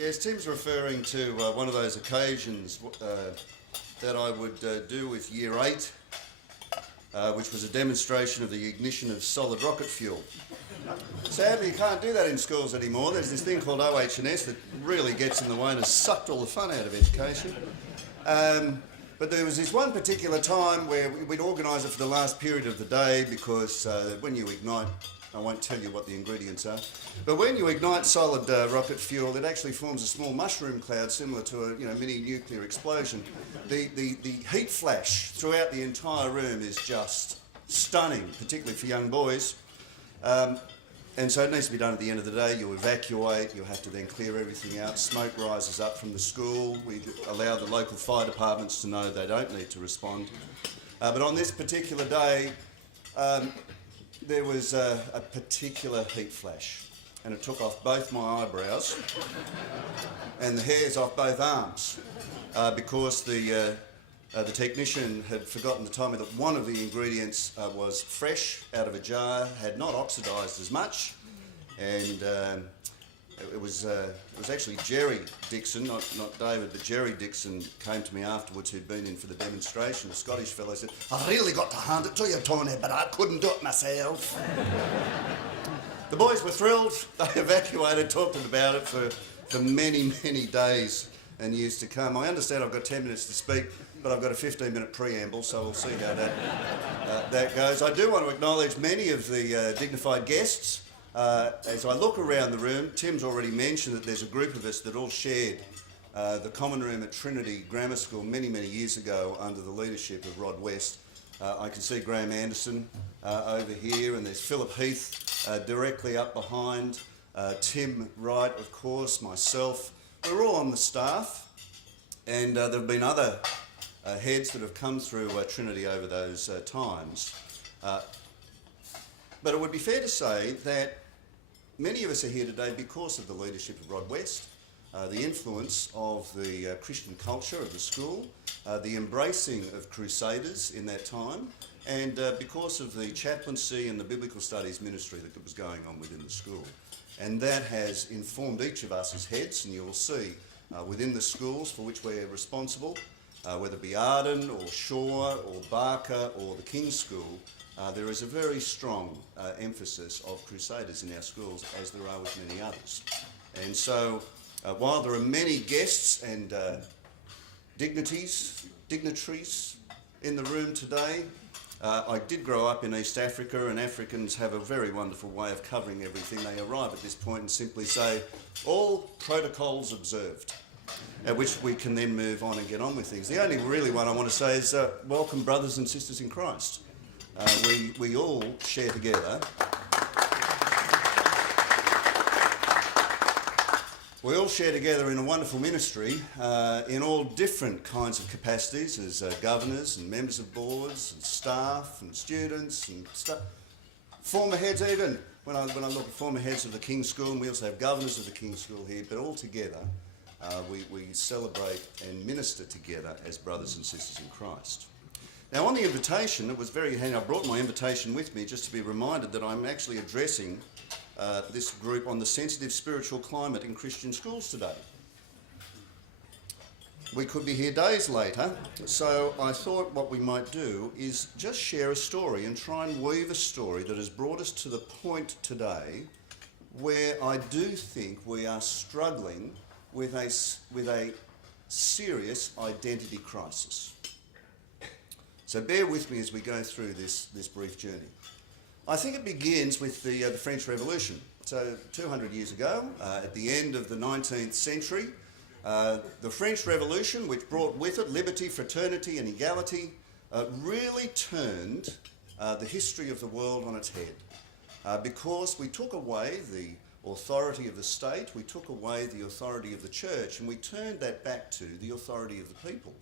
Yes, Tim's referring to one of those occasions that I would do with Year 8, which was a demonstration of the ignition of solid rocket fuel. Sadly, you can't do that in schools anymore. There's this thing called OH&S that really gets in the way and has sucked all the fun out of education. But there was this one particular time where we'd organise it for the last period of the day because when you ignite, I won't tell you what the ingredients are, but when you ignite solid rocket fuel, it actually forms a small mushroom cloud similar to a mini nuclear explosion. The heat flash throughout the entire room is just stunning, particularly for young boys. And so it needs to be done at the end of the day. You evacuate, you have to then clear everything out. Smoke rises up from the school. We allow the local fire departments to know they don't need to respond. But on this particular day, there was a particular heat flash, and it took off both my eyebrows and the hairs off both arms because the technician had forgotten to tell me that one of the ingredients was fresh out of a jar, had not oxidised as much, and it was actually Jerry Dixon, not David, but Jerry Dixon came to me afterwards, who'd been in for the demonstration. A Scottish fellow said, "I've really got to hand it to you, Tony, but I couldn't do it myself." The boys were thrilled. They evacuated, talked about it for many, many days and years to come. I understand I've got 10 minutes to speak, but I've got a 15-minute preamble, so we'll see how that goes. I do want to acknowledge many of the dignified guests. As I look around the room, Tim's already mentioned that there's a group of us that all shared the common room at Trinity Grammar School many, many years ago under the leadership of Rod West. I can see Graham Anderson over here, and there's Philip Heath directly up behind, Tim Wright, of course, myself. We're all on the staff, and there have been other heads that have come through Trinity over those times. But it would be fair to say that many of us are here today because of the leadership of Rod West, the influence of the Christian culture of the school, the embracing of Crusaders in that time, and because of the chaplaincy and the biblical studies ministry that was going on within the school. And that has informed each of us as heads, and you'll see within the schools for which we're responsible, whether it be Arden or Shaw or Barker or the King's School, there is a very strong emphasis of Crusaders in our schools, as there are with many others. And so, while there are many guests and dignitaries in the room today, I did grow up in East Africa, and Africans have a very wonderful way of covering everything. They arrive at this point and simply say, "All protocols observed," at which we can then move on and get on with things. The only really one I want to say is, welcome brothers and sisters in Christ. We all share together. We all share together in a wonderful ministry in all different kinds of capacities as governors and members of boards and staff and students and former heads even. When I look at former heads of the King's School, and we also have governors of the King's School here, but all together we celebrate and minister together as brothers and sisters in Christ. Now, on the invitation, it was very handy. I brought my invitation with me just to be reminded that I'm actually addressing this group on the sensitive spiritual climate in Christian schools today. We could be here days later, so I thought what we might do is just share a story and try and weave a story that has brought us to the point today where I do think we are struggling with a serious identity crisis. So bear with me as we go through this brief journey. I think it begins with the French Revolution. So 200 years ago, at the end of the 19th century, the French Revolution, which brought with it liberty, fraternity and equality, really turned the history of the world on its head. Because we took away the authority of the state, we took away the authority of the church, and we turned that back to the authority of the people.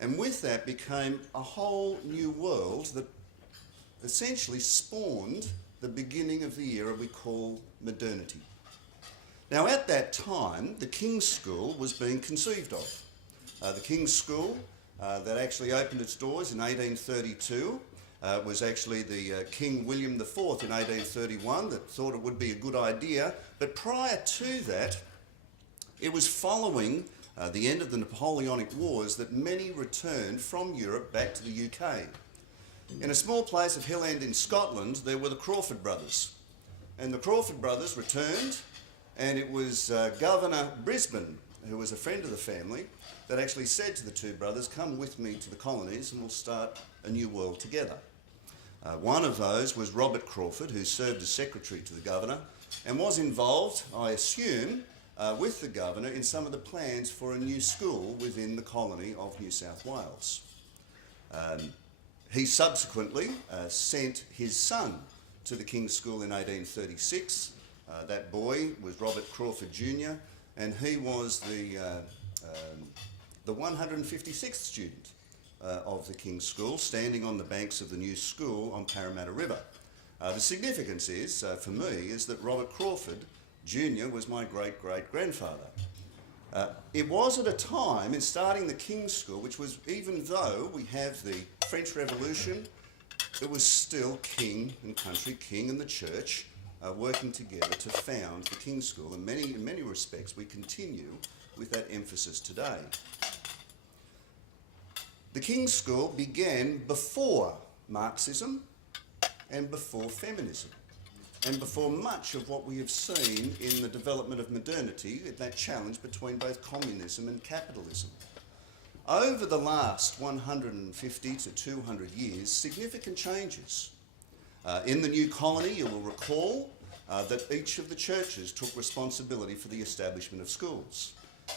And with that became a whole new world that essentially spawned the beginning of the era we call modernity. Now, at that time, the King's School was being conceived of. The King's School that actually opened its doors in 1832 was actually the King William IV in 1831 that thought it would be a good idea. But prior to that, It was following the end of the Napoleonic Wars that many returned from Europe back to the UK. In a small place of Hill End in Scotland, there were the Crawford brothers. And the Crawford brothers returned, and it was Governor Brisbane, who was a friend of the family, that actually said to the two brothers, "Come with me to the colonies and we'll start a new world together." One of those was Robert Crawford, who served as secretary to the governor and was involved, I assume, with the governor in some of the plans for a new school within the colony of New South Wales. He subsequently sent his son to the King's School in 1836. That boy was Robert Crawford Jr., and he was the 156th student of the King's School, standing on the banks of the new school on Parramatta River. The significance is, for me, is that Robert Crawford Jr. was my great-great-grandfather. It was at a time in starting the King's School, which was, even though we have the French Revolution, it was still king and country, king and the church, working together to found the King's School. And in many respects, we continue with that emphasis today. The King's School began before Marxism and before feminism, and before much of what we have seen in the development of modernity, that challenge between both communism and capitalism. Over the last 150 to 200 years, significant changes. In the new colony, you will recall that each of the churches took responsibility for the establishment of schools.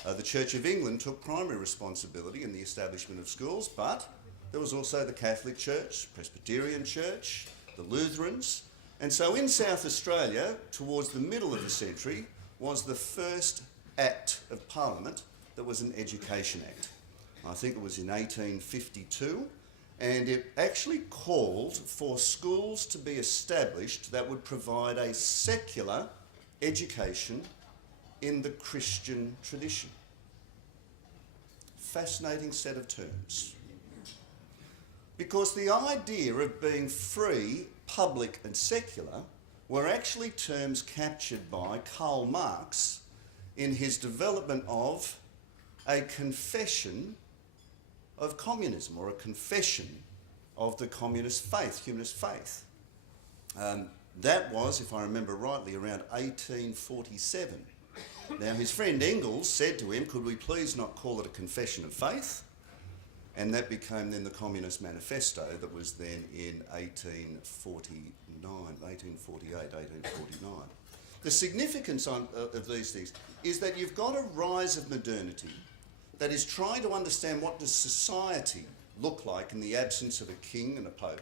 The Church of England took primary responsibility in the establishment of schools, but there was also the Catholic Church, Presbyterian Church, the Lutherans. And so in South Australia, towards the middle of the century, was the first Act of Parliament that was an Education Act. I think it was in 1852, and it actually called for schools to be established that would provide a secular education in the Christian tradition. Fascinating set of terms. Because the idea of being free, public and secular were actually terms captured by Karl Marx in his development of a confession of communism, or a confession of the communist faith, humanist faith. That was, if I remember rightly, around 1847. Now, his friend Engels said to him, "Could we please not call it a confession of faith?" And that became then the Communist Manifesto that was then in 1849. The significance of these things is that you've got a rise of modernity that is trying to understand what does society look like in the absence of a king and a pope.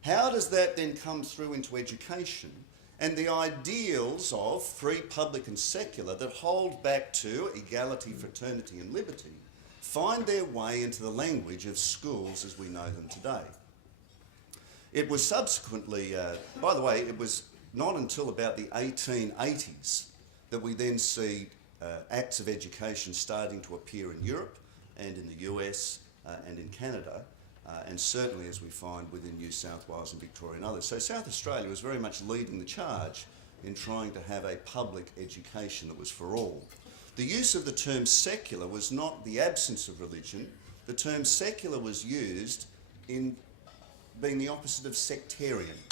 How does that then come through into education and the ideals of free, public and secular that hold back to equality, fraternity and liberty find their way into the language of schools as we know them today. It was subsequently, by the way, it was not until about the 1880s that we then see acts of education starting to appear in Europe and in the US and in Canada, and certainly as we find within New South Wales and Victoria and others. So South Australia was very much leading the charge in trying to have a public education that was for all. The use of the term secular was not the absence of religion. The term secular was used in being the opposite of sectarian.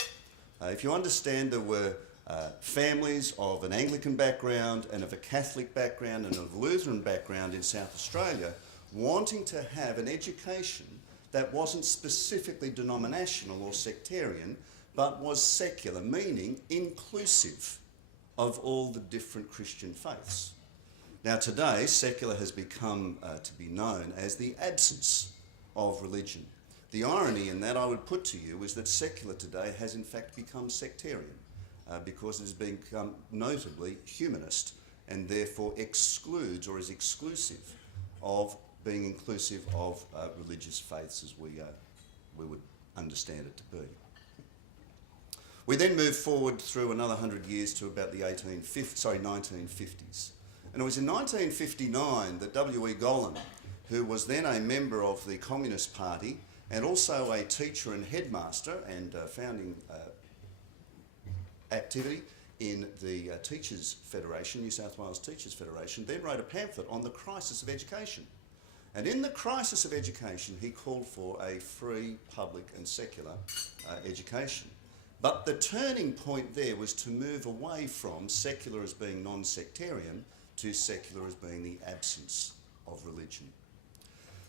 If you understand, there were families of an Anglican background and of a Catholic background and of a Lutheran background in South Australia wanting to have an education that wasn't specifically denominational or sectarian, but was secular, meaning inclusive of all the different Christian faiths. Now today, secular has become to be known as the absence of religion. The irony in that, I would put to you, is that secular today has in fact become sectarian because it has become notably humanist and therefore excludes or is exclusive of being inclusive of religious faiths as we would understand it to be. We then move forward through another 100 years to about the 1950s. And it was in 1959 that W.E. Gollan, who was then a member of the Communist Party and also a teacher and headmaster and founding activity in the Teachers Federation, New South Wales Teachers Federation, then wrote a pamphlet on the crisis of education. And in the crisis of education, he called for a free, public and secular education. But the turning point there was to move away from secular as being non-sectarian to secular as being the absence of religion.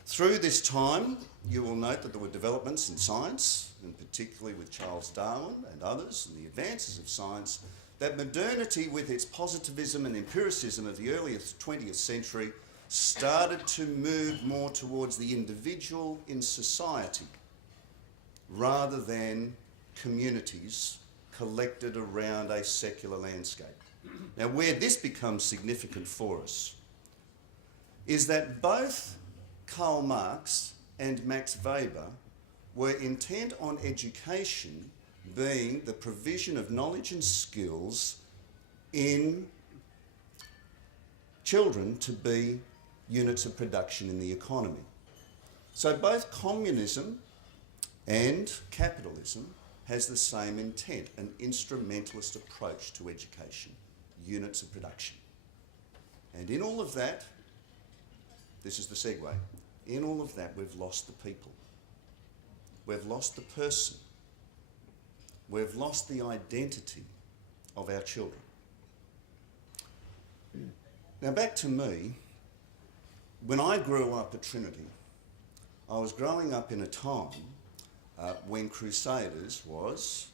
Through this time, you will note that there were developments in science, and particularly with Charles Darwin and others, and the advances of science, that modernity with its positivism and empiricism of the earlier 20th century started to move more towards the individual in society rather than communities collected around a secular landscape. Now, where this becomes significant for us is that both Karl Marx and Max Weber were intent on education being the provision of knowledge and skills in children to be units of production in the economy. So both communism and capitalism has the same intent, an instrumentalist approach to education, units of production. And in all of that, this is the segue, in all of that we've lost the people. We've lost the person. We've lost the identity of our children. Now back to me, when I grew up at Trinity, I was growing up in a time when Crusaders was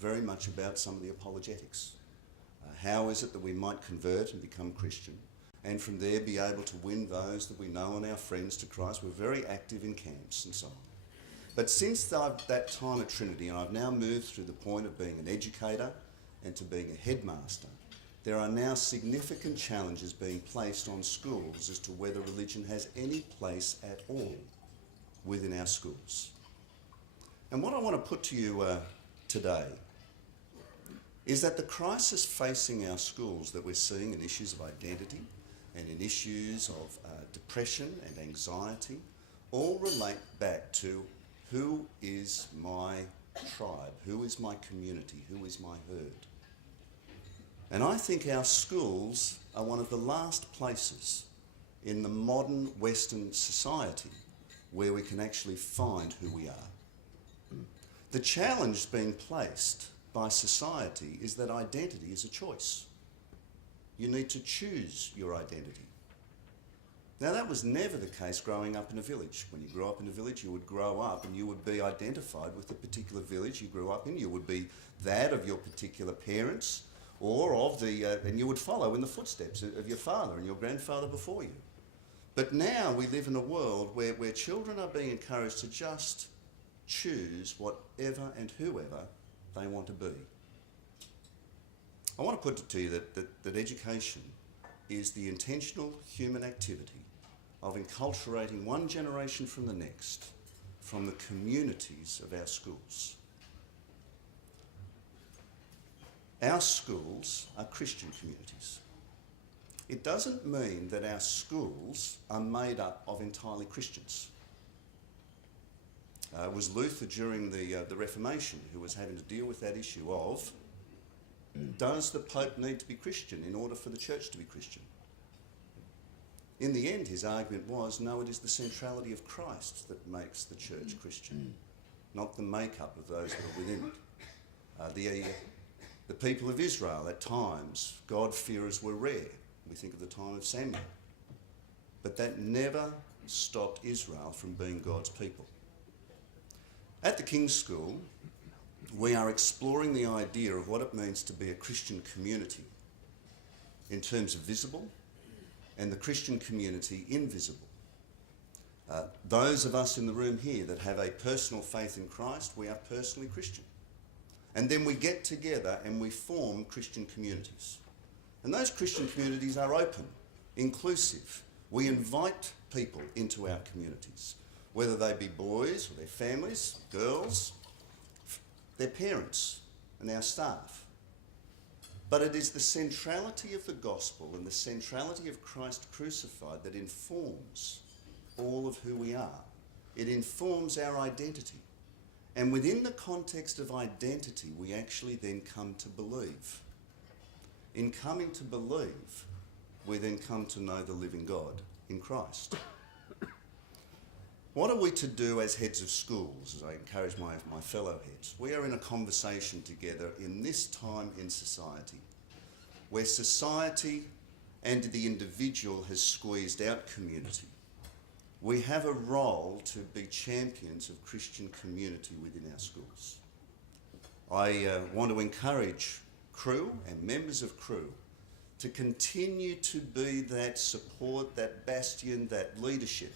very much about some of the apologetics. How is it that we might convert and become Christian, and from there be able to win those that we know and our friends to Christ? We're very active in camps and so on. But since that time at Trinity, and I've now moved through the point of being an educator and to being a headmaster, there are now significant challenges being placed on schools as to whether religion has any place at all within our schools. And what I want to put to you today is that the crisis facing our schools that we're seeing in issues of identity and in issues of depression and anxiety all relate back to who is my tribe, who is my community, who is my herd. And I think our schools are one of the last places in the modern Western society where we can actually find who we are. The challenge being placed by society is that identity is a choice. You need to choose your identity. Now, that was never the case growing up in a village. When you grew up in a village, you would grow up and you would be identified with the particular village you grew up in. You would be that of your particular parents, or of and you would follow in the footsteps of your father and your grandfather before you. But now we live in a world where children are being encouraged to just choose whatever and whoever they want to be. I want to put it to you that education is the intentional human activity of enculturating one generation from the next from the communities of our schools. Our schools are Christian communities. It doesn't mean that our schools are made up of entirely Christians. It was Luther during the Reformation who was having to deal with that issue of, does the Pope need to be Christian in order for the church to be Christian? In the end, his argument was, no, it is the centrality of Christ that makes the church Christian, not the makeup of those that are within it. The people of Israel, at times, God-fearers were rare. We think of the time of Samuel. But that never stopped Israel from being God's people. At the King's School, we are exploring the idea of what it means to be a Christian community in terms of visible and the Christian community invisible. Those of us in the room here that have a personal faith in Christ, we are personally Christian. And then we get together and we form Christian communities. And those Christian communities are open, inclusive. We invite people into our communities, whether they be boys or their families, girls, their parents and our staff. But it is the centrality of the gospel and the centrality of Christ crucified that informs all of who we are. It informs our identity. And within the context of identity, we actually then come to believe. In coming to believe, we then come to know the living God in Christ. What are we to do as heads of schools, as I encourage my fellow heads? We are in a conversation together in this time in society, where society and the individual has squeezed out community. We have a role to be champions of Christian community within our schools. I want to encourage CRU and members of CRU to continue to be that support, that bastion, that leadership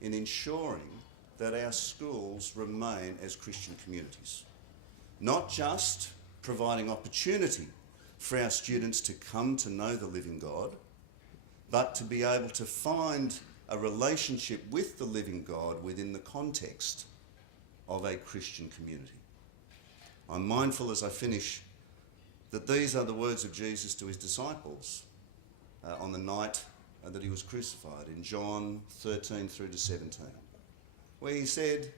in ensuring that our schools remain as Christian communities. Not just providing opportunity for our students to come to know the living God, but to be able to find a relationship with the living God within the context of a Christian community. I'm mindful as I finish that these are the words of Jesus to his disciples on the night that he was crucified in John 13 through to 17, where he said,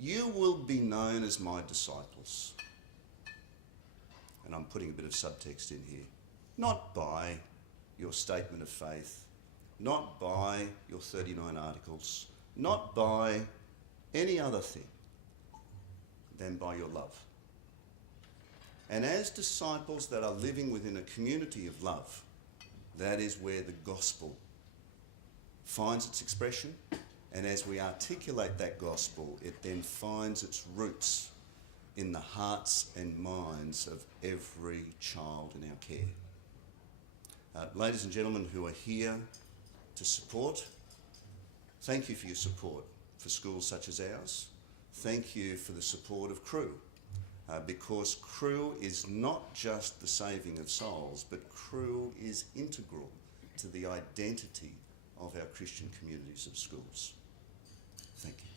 "You will be known as my disciples." And I'm putting a bit of subtext in here. Not by your statement of faith, not by your 39 articles, not by any other thing than by your love. And as disciples that are living within a community of love, that is where the gospel finds its expression. And as we articulate that gospel, it then finds its roots in the hearts and minds of every child in our care. Ladies and gentlemen who are here to support, thank you for your support for schools such as ours. Thank you for the support of CRU, because CRU is not just the saving of souls, but CRU is integral to the identity of our Christian communities of schools. Thank you.